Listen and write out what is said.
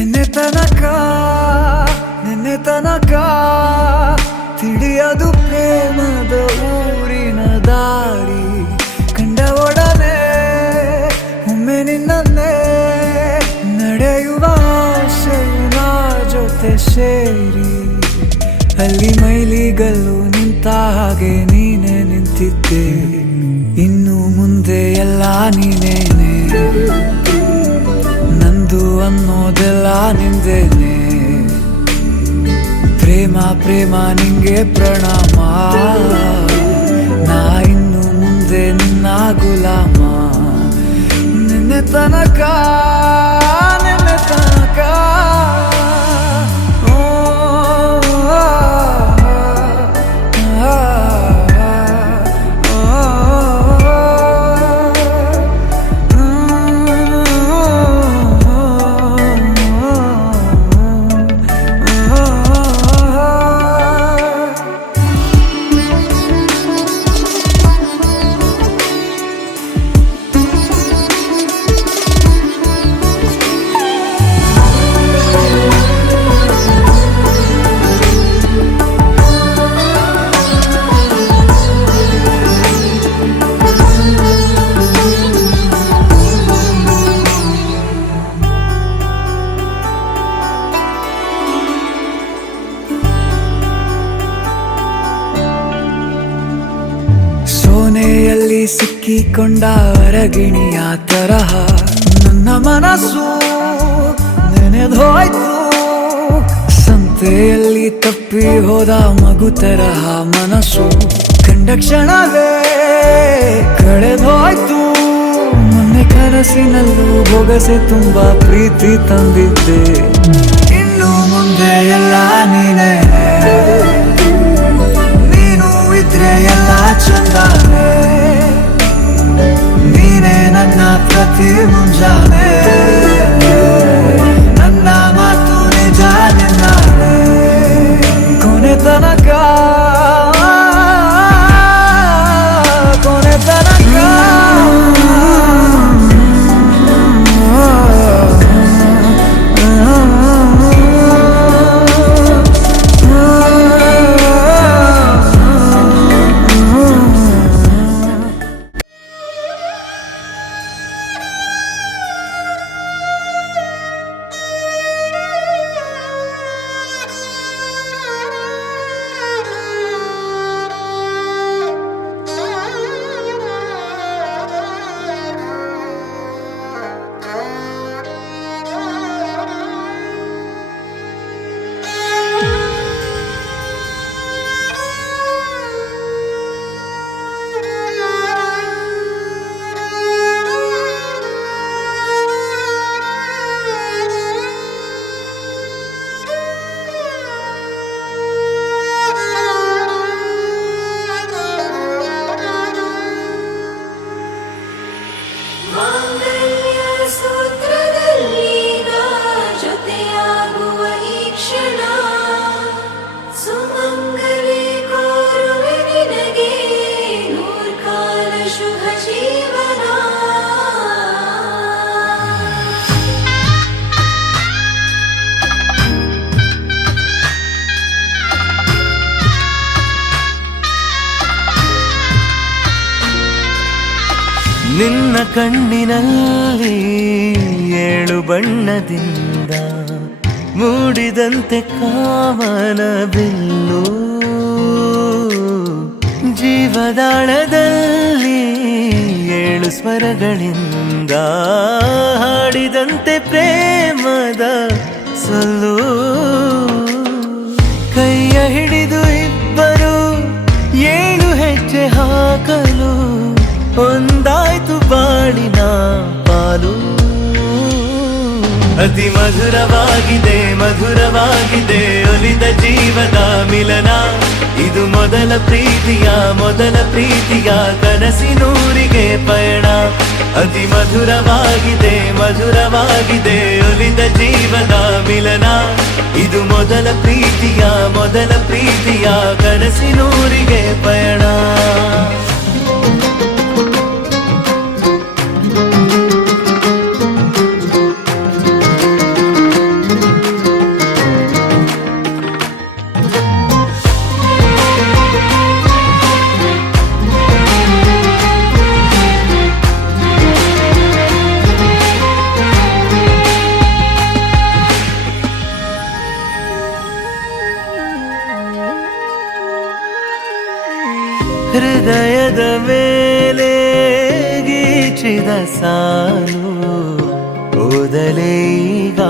ನಿನ್ನೆ ತನಕ ನಿನ್ನೆ ತನಕ ತಿಳಿಯದು ಪ್ರೇಮದ ಊರಿನ ದಾರಿ ಕಂಡ ಒಡನೆ ಒಮ್ಮೆ ನಿನ್ನೇ ನಡೆಯುವ ಆಸೆಯ ಜೊತೆ ಸೇರಿ ಅಲ್ಲಿ ಮೈಲಿಗಲ್ಲು ನಿಂತ ಹಾಗೆ ನೀನೆ ನಿಂತಿದ್ದೆ ಇನ್ನು ಮುಂದೆ ಎಲ್ಲ ನೀನೇನೆ ನಂದು ಅನ್ನೋದೆಲ್ಲ ನಿಂದೇನೆ ಪ್ರೇಮ ಪ್ರೇಮ ನಿಂಗೆ ಪ್ರಣಾಮ ನಾ ಇನ್ನು ಮುಂದೆ ನಿನ್ನ ಗುಲಾಮ ನಿನ್ನೆ ತನಕ ನಿನ್ನೆ ತನಕ ಸೋನೆಯಲ್ಲಿ ಸಿಕ್ಕಿಕೊಂಡ ಅರಗಿಣಿಯ ತರಹ ನನ್ನ ಮನಸ್ಸು ನೆನೆದೋಯ್ತು ಸಂತೆಯಲ್ಲಿ ತಪ್ಪಿ ಹೋದ ಮಗು ತರಹ ಮನಸ್ಸು ಕಂಡ ಕ್ಷಣವೇ ಕಳೆದೋಯ್ತು ಮೊನ್ನೆ ಕನಸಿನಲ್ಲೂ ಬೊಗಸೆ ತುಂಬಾ ಪ್ರೀತಿ ತಂದಿದ್ದೆ ಇನ್ನು ಮುಂದೆ ಎಲ್ಲ ನೀನೇ ಇದ್ರೆ ಎಲ್ಲ ಚಂದಾನೆ ನೀನೇ ನನ್ನ ಪ್ರತಿ ಮುಂಜಾನೆ ನನ್ನ ಮಾತು ನಿಜ ನಿನ್ನಾನೆ ಕೊನೆ ತನಕ ಕೊನೆ ತನಕ ನಿನ್ನ ಕಣ್ಣಿನಲ್ಲಿ 7 ಬಣ್ಣದಿಂದ ಮೂಡಿದಂತೆ ಕಾಮನ ಬಿಲ್ಲು ಜೀವದಾಳದಲ್ಲಿ 7 ಸ್ವರಗಳಿಂದ ಹಾಡಿದಂತೆ ಪ್ರೇಮದ ಸೊಲ್ಲು ಕೈಯ ಹಿಡಿದು ಇಬ್ಬರು 7 ಹೆಜ್ಜೆ ಹಾಕಲು ಒಂದಾಯ್ತು ಬಾಳಿನ ಪಾಲು ಅತಿ ಮಧುರವಾಗಿದೆ ಮಧುರವಾಗಿದೆ ಒಲಿದ ಜೀವದ ಮಿಲನ ಇದು ಮೊದಲ ಪ್ರೀತಿಯ ಕನಸಿನೂರಿಗೆ ಪಯಣ ಅತಿ ಮಧುರವಾಗಿದೆ ಮಧುರವಾಗಿದೆ ಒಲಿದ ಜೀವದ ಮಿಲನ ಇದು ಮೊದಲ ಪ್ರೀತಿಯ ಕನಸಿನೂರಿಗೆ ಪಯಣ ನೆಲದ ಮೇಲೆ ಗೀಚಿದ ಸಾಲು ಓದಲೇ ಈಗ